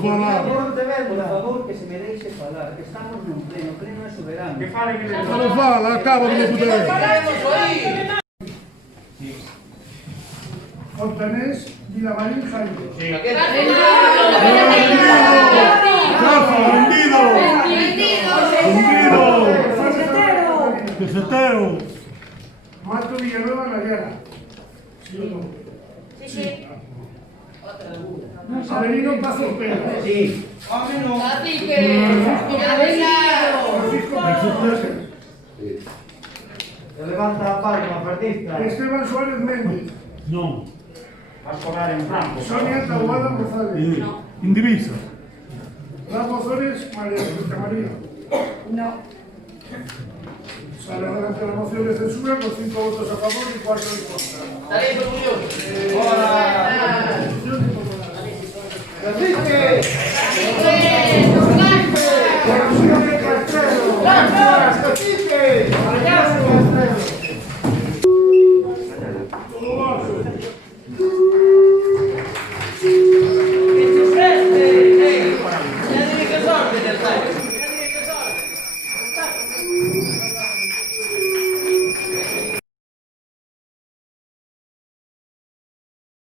falar. Por favor, que se me deixe falar, que estamos nun pleno é soberano. Que fale que le... Non fala, acaba de poder. Fontanés, Vilamarín, Jaime. Rafa, vendido. Vendido. Pesetero. Mato Villanueva, Nayara. ¿Sí o no? Sí. Avelino Pazo Pérez. Sí. Así que... Francisco Pérez. Levanta a palma, partista. Esteban Suárez Méndez. Non. Vas cobrar en franco. Sonia Tahuada González. Indivisa. Ramos Ores, María. No. Sale adelante la moción de censura con 5 votos a favor y 4 en contra. ¡Cacique! ¡Cacique!